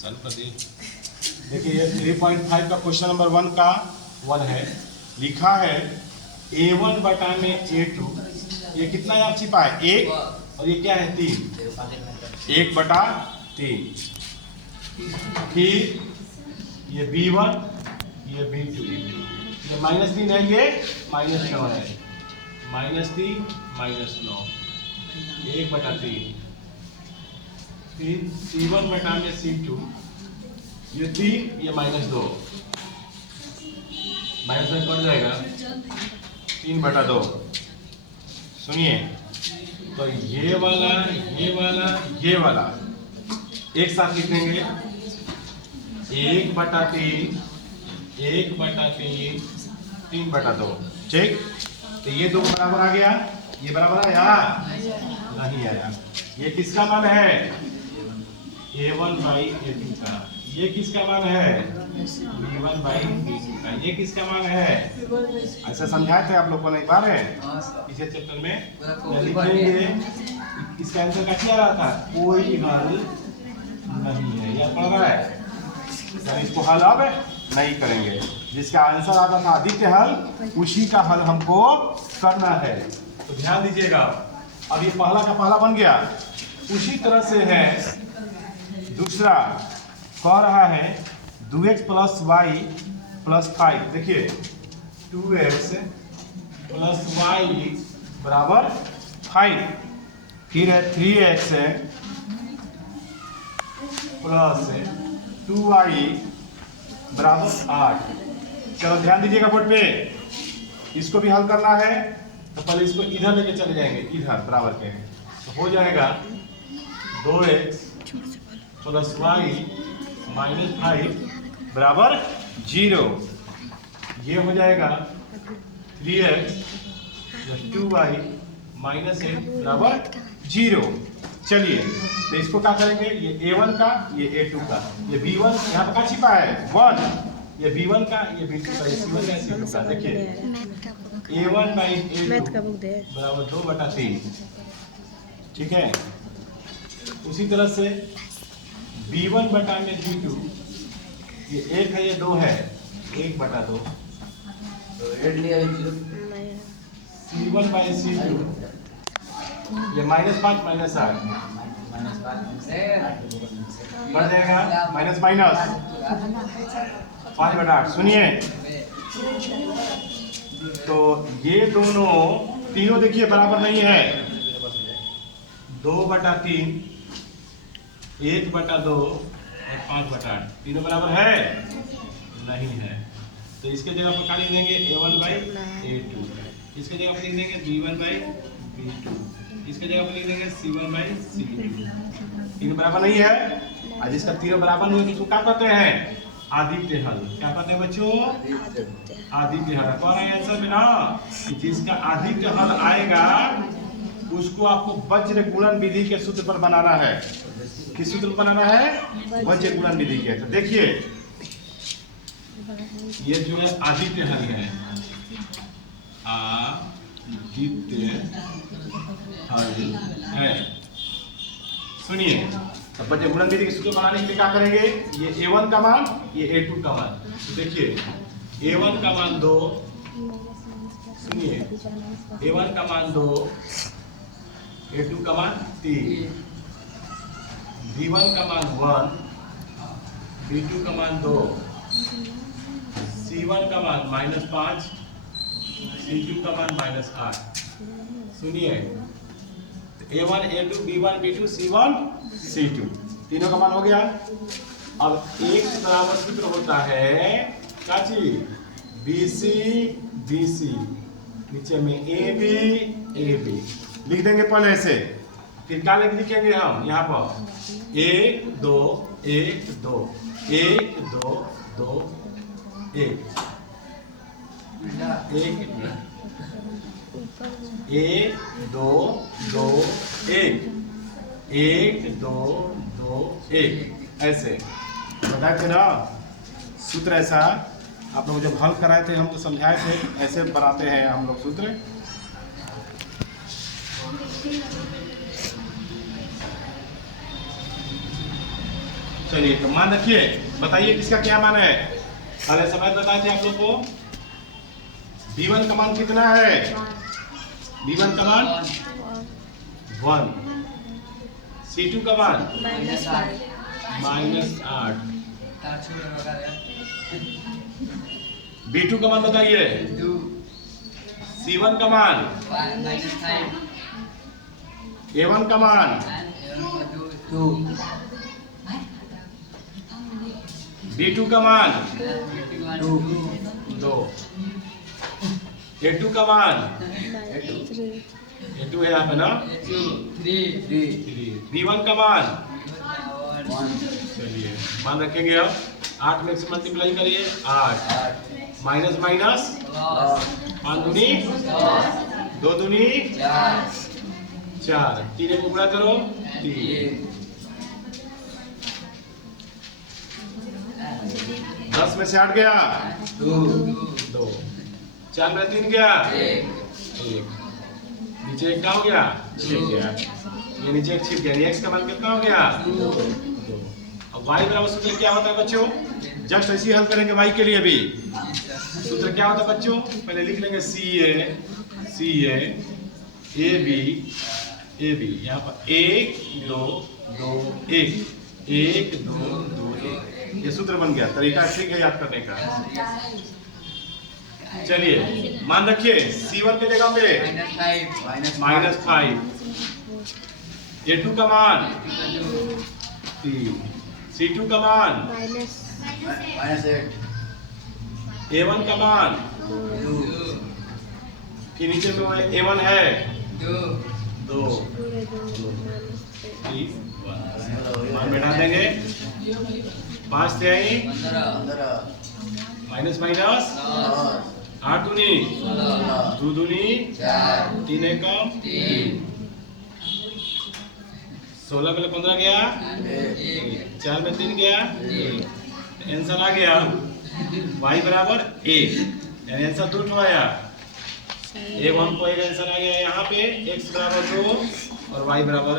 चालू कर दी। देखिए ये 3.5 का क्वेश्चन नंबर 1 का 1 है, लिखा है A1 बटा में A2, ये कितना यहाँ छिपा है 1 और ये क्या है 3, 1 बटा 3। फिर ये B1 ये B2, ये -3 है, ये -9 है, -3 -9, 1 बटा 3। फिर C1 बटा में C2, ये 3 ये -2, माइनस में कट जाएगा 3 बटा 2। सुनिए तो ये वाला ये वाला एक साथ लिख देंगे, 1 बटा 3 1 बटा 3 3 बटा 2, ठीक। तो ये दो बराबर आ गया, ये बराबर आया नहीं आया। ये किसका मान है A1 बाई A2 का, ये किसका मान है B1 बाई B2 का, ये किसका मान है। ऐसा समझाए थे आप लोगों ने एक बार है इसे चैप्टर में लिखेंगे। इसका आंसर का क्या रहा था, कोई हल नहीं है, यह पढ़ रहा है। तो इसको हल अब नहीं करेंगे, जिसका आंसर आता था आदित्य हल, उसी का हल हमको करना है। तो ध्यान दीजिएगा, अब ये पहला का पहला बन गया। उसी तरह से है दूसरा, कह रहा है 2x प्लस y प्लस 5। देखिए 2x प्लस y बराबर 5, फिर है 3x प्लस 2y बराबर 8। चलो ध्यान दीजिएगा बोर्ड पे, इसको भी हल करना है। तो पहले इसको इधर लेके चले जाएंगे, इधर बराबर के, तो हो जाएगा 2x प्लस y माइनस 5 बराबर 0। ये हो जाएगा 3x प्लस 2y माइनस 8 बराबर 0। चलिए तो इसको क्या करेंगे, ये A1 का ये A2 का, ये B1 यहाँ पर क्या छिपा है 1, ये B1 का ये B2 का, ये C1 का C2 का। देखिए A1 बाई A2 बराबर 2 बटा 3, ठीक है। उसी तरह से B1 बटा में B2, ये 1 है ये 2 है, 1 बटा 2, C1 बाई C2 ये -5 -8 बढ़ जाएगा, माइनस माइनस 5 बटा 8। सुनिए तो ये दोनों तीनों देखिए बराबर नहीं है, 2 बटा 3 1 बटा 2 और 5 बटा 8, तीनों बराबर है नहीं है। तो इसके जगह पर क्या लिख देंगे A1 बाई A2, इसके जगह पर लिख देंगे B1 बाई B2, इसके जगह पर लिख देंगे C1 बाई C2। तीनों बराबर नहीं है, और जिसका तीनों बराबर नहीं है उसको क्या कहते हैं आदित्य हल। क्या कहते हैं बच्चों, आदित्य हल। कौन है आंसर में ना, कि जिसका आदित्य हल आएगा उसको आपको वज्र गुणन विधि के सूत्र पर बनाना है। किस सूत्र पर बनाना है, वज्र गुणन विधि के। तो देखिए ये जो है आदित्य हल है, आदित्य हल है। सुनिए तो वज्र गुणन विधि के सूत्र बनाने के लिए क्या करेंगे, ये A1 का मान ये A2 का मान। तो देखिए A1 का मान 2, सुनिए A1 का मान 2, A2 का मान 3, B1 का मान 1, B2 का मान 2, C1 का मान -5, C2 का मान -8। सुनिए A1 A2 B1 B2 C1 C2 तीनों का मान हो गया। अब एक बराबर सूत्र होता है क्या चीज, BC BC, नीचे में AB AB लिख देंगे पहले से, फिर क्या लिखेंगे हम यहाँ पर 1 2 1 2 1 2 2 1 1 2 2 1 1 2 2 1 ऐसे बताए थे ना सूत्र। ऐसा आप लोग जब हल कराए थे हम तो समझाए थे, ऐसे बनाते हैं हम लोग सूत्र। चलिए तो मान रखिए, बताइए किसका क्या मान है। अरे समय बताए थे आप लोग को V1 का मान कितना है। V1 का मान 1, C2 का मान -8, B2 का मान बताइए। C1 का मान, A1 का मान, B2 का मान 2, A2 का मान, A2 है यहाँ पे ना, 3, B1 का मान, चलिए मान रखेंगे। अब 8 में से मल्टीप्लाई करिए, 8 माइनस माइनस 5 दूनी 2 दूनी 4, 3 को गुणा करो 3, 10 में से 8 गया 2, 4 में 3 गया 1, नीचे 1 का हो गया छिप गया, ये नीचे 1 छिप गया। x का मान कितना हो गया 2। अब y बराबर सूत्र क्या होता है बच्चों, जस्ट ऐसे ही हल करेंगे y के लिए भी। सूत्र क्या होता है बच्चों, पहले लिख लेंगे CA AB, यहाँ पर 1 2 2 1, 1 2 2 1, ये सूत्र बन गया। तरीका ठीक है याद करने का। चलिए मान रखिए C1 के जगह पे -5, A2 का मान 3, C2 का मान A1 का मान, फिर नीचे में A1 है 2, मान बैठा देंगे। 5 से आई माइनस माइनस 8 दूनी 2 दूनी 3 एकम 16 में 15 गया 4 में 3 गया, आंसर आ गया y बराबर 1, यानी आंसर 2 आया। A1 को एक आंसर आ गया यहाँ पे, x बराबर 2 और y बराबर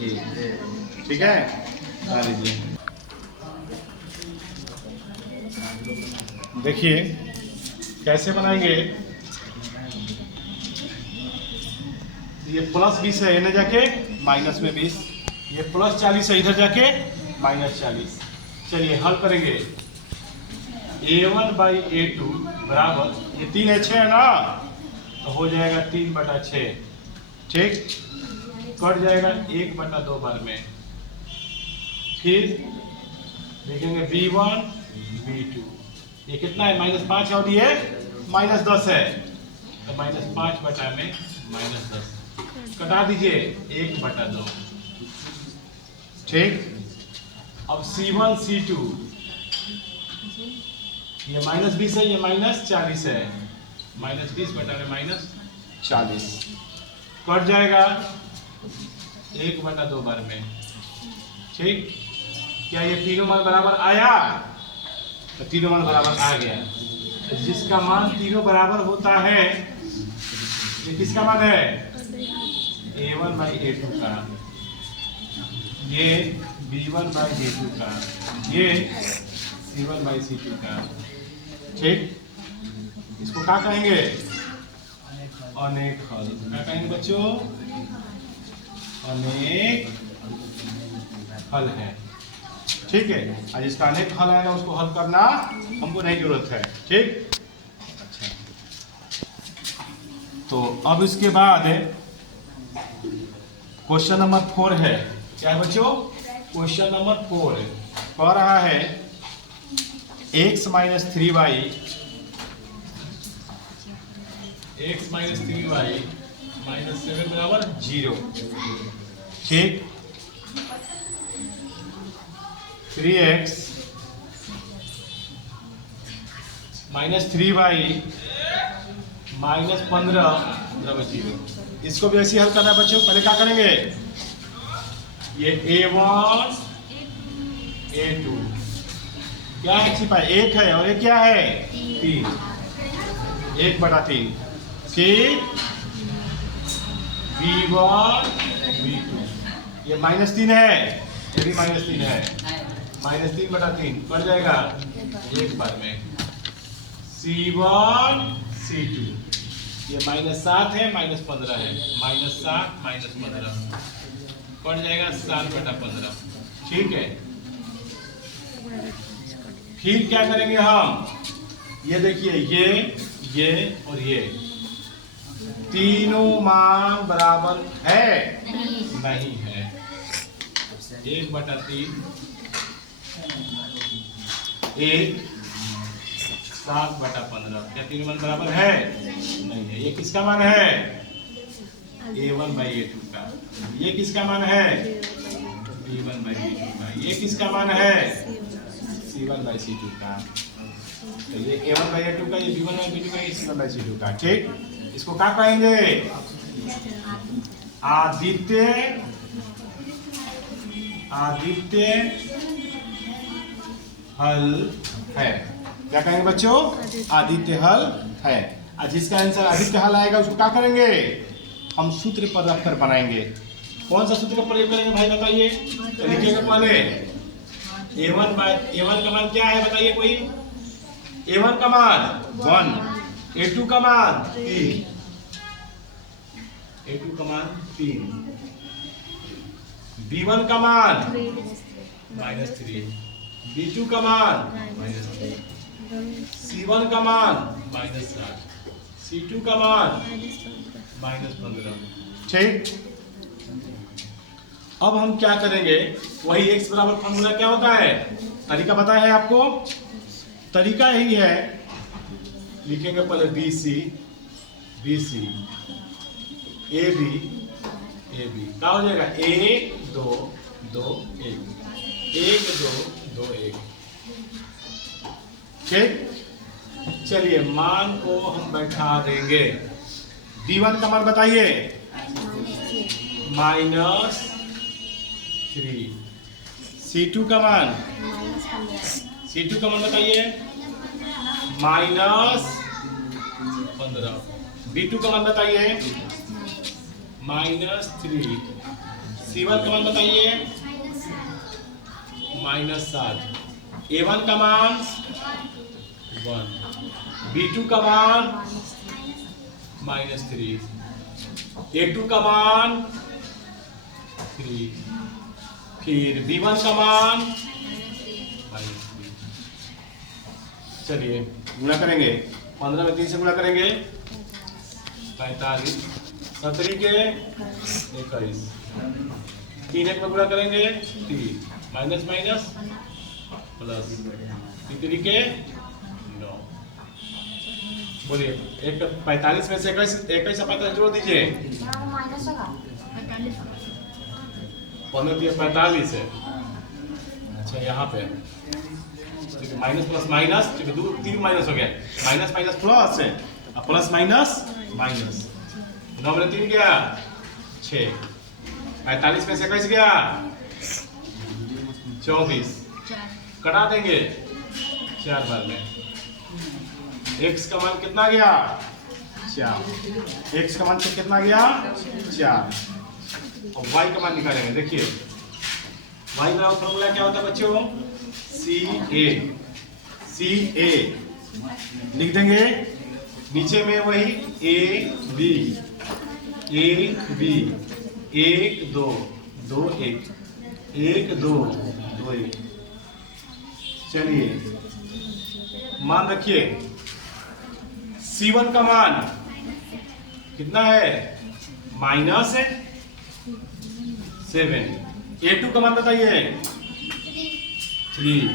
1। ठीक है, आ लीजिए देखिए कैसे बनाएंगे। ये +20 है, इन्हें जाके माइनस में 20, ये +40 है, इधर जाके -40। चलिए हल करेंगे। A1/A2 बराबर, ये 3 है ना, तो हो जाएगा 3/6। ठीक, कट जाएगा 1/2 बार में। फिर देखेंगे B1 B2, ये कितना है -5 है और ये -10 है, तो -5 बटा में -10 कटा दीजिए 1/2। ठीक, अब C1 C2, ये -20 है, ये -40 है, -20 बटा में -40 कट जाएगा 1/2 बार में। ठीक, क्या ये तीनों मान बराबर आया, तो तीनों मान बराबर आ गया। तो जिसका मान तीनों बराबर होता है, ये किसका मान है, A1/A2 का, ये B1/B2 का, ये C1/C2 का। ठीक, इसको क्या कहेंगे, अनेक हल। क्या कहेंगे बच्चों, अनेक हल है। ठीक है, और जिसका अनेक हल आएगा उसको हल करना हमको नहीं जरूरत है। ठीक, अच्छा, तो अब इसके बाद क्वेश्चन नंबर 4 है। क्या है बच्चों, क्वेश्चन नंबर 4 कह रहा है x - 3y -7 बराबर 0। ठीक, 3x - 3y -15 बराबर 0। इसको भी ऐसे हल करना है बच्चों। पहले क्या करेंगे, ये A1 A2 क्या है, छिपा 1 है और ये क्या है 3, 1/3। फिर B1 B2, ये -3 है, ये भी -3 है, -3/3 पड़ जाएगा एक बार में। C1 C2 ये -7 है -15 है, -7 -15 पड़ जाएगा 7/15। ठीक है, फिर क्या करेंगे हम, ये देखिए ये और ये तीनों मान बराबर है नहीं है। 1/3 1 7/15 क्या तीनों मान बराबर है नहीं है। ये किसका मान है A1/A2 का। ये किसका मान है B1/A2 का। ये किसका मान है C1/C2 का। तो ये A1/A2 का, ये B1/B2 का, ये C1/C2 का। ठीक, इसको क्या कहेंगे आदित्य हल है। क्या कहेंगे बच्चों, आदित्य हल है। और जिसका आंसर आदित्य हल आएगा उसको क्या करेंगे हम सूत्र पर रखकर बनाएंगे। कौन सा सूत्र का प्रयोग करेंगे भाई बताइए, तो लिखिएगा पहले A1 का मान क्या है बताइए कोई। A1 का मान 1, A2 का मान 3, A2 का मान 3, B1 का मान -3, B2 का मान -3, C1 का मान -7, C2 का मान -15। ठीक, अब हम क्या करेंगे, वही x बराबर फॉर्मूला क्या होता है, तरीका पता है आपको। तरीका यही है, लिखेंगे पहले BC AB क्या हो जाएगा 1 2 2 1 1 2 2 1। ठीक, चलिए मान को हम बैठा देंगे। B1 का मान बताइए -3, C2 का मान बताइए -15, B2 का मान बताइए -3, C1 का मान बताइए -7, A1 का मान 1, B2 का मान -3, A2 का मान 3, फिर B1 का मान -3। चलिए गुणा करेंगे, 15 में 3 से गुणा करेंगे 45, 17 के 21, 3 एक में गुणा करेंगे 3, माइनस माइनस प्लस, 3 के 9। बोलिए, एक 45 में से 21 से 45 जोड़ दीजिए। 15 45 है। अच्छा यहाँ पे माइनस प्लस माइनस, 3 माइनस हो गया, माइनस माइनस प्लस है, प्लस माइनस माइनस, 9 में 3 गया 6, 45 में से 21 गया 24, कटा देंगे 4 बार में। x का मान कितना गया 4, x का मान कितना गया 4, और y का मान निकालेंगे। देखिए y का फॉर्मूला क्या होता है बच्चों, CA लिख देंगे, नीचे में वही AB 1 2 2 1 1 2 2 1। चलिए मान रखिए, C1 का मान कितना है -7, A2 का मान बताइए 3,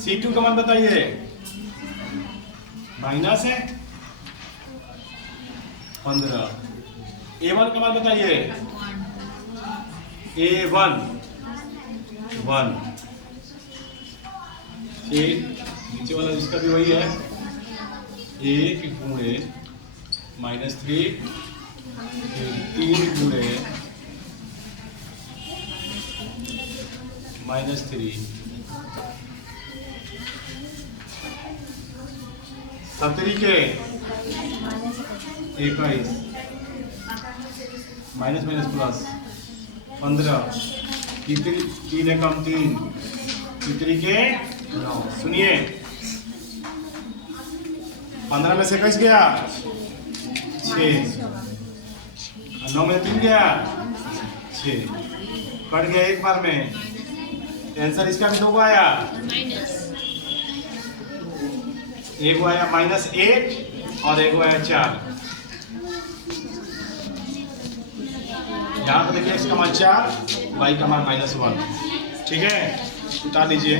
C2 का मान बताइए -15, A1 का मान बताइए A1 1, एक नीचे वाला जिसका भी वही है, 1 गुणे -3, 3 गुणे -3, 17 के 21, माइनस माइनस प्लस 15, कितनी 3 है कम 3, कितनी के 9। सुनिए 15 में से कैसे गया 6, 9 में 3 गया 6, कट गया एक बार में। आंसर इसका भी 2 को आया, एक को आया -1 और एक को आया 4। यहाँ पर देखिए x का मान 4, y का मान -1। ठीक है, उतार लीजिए।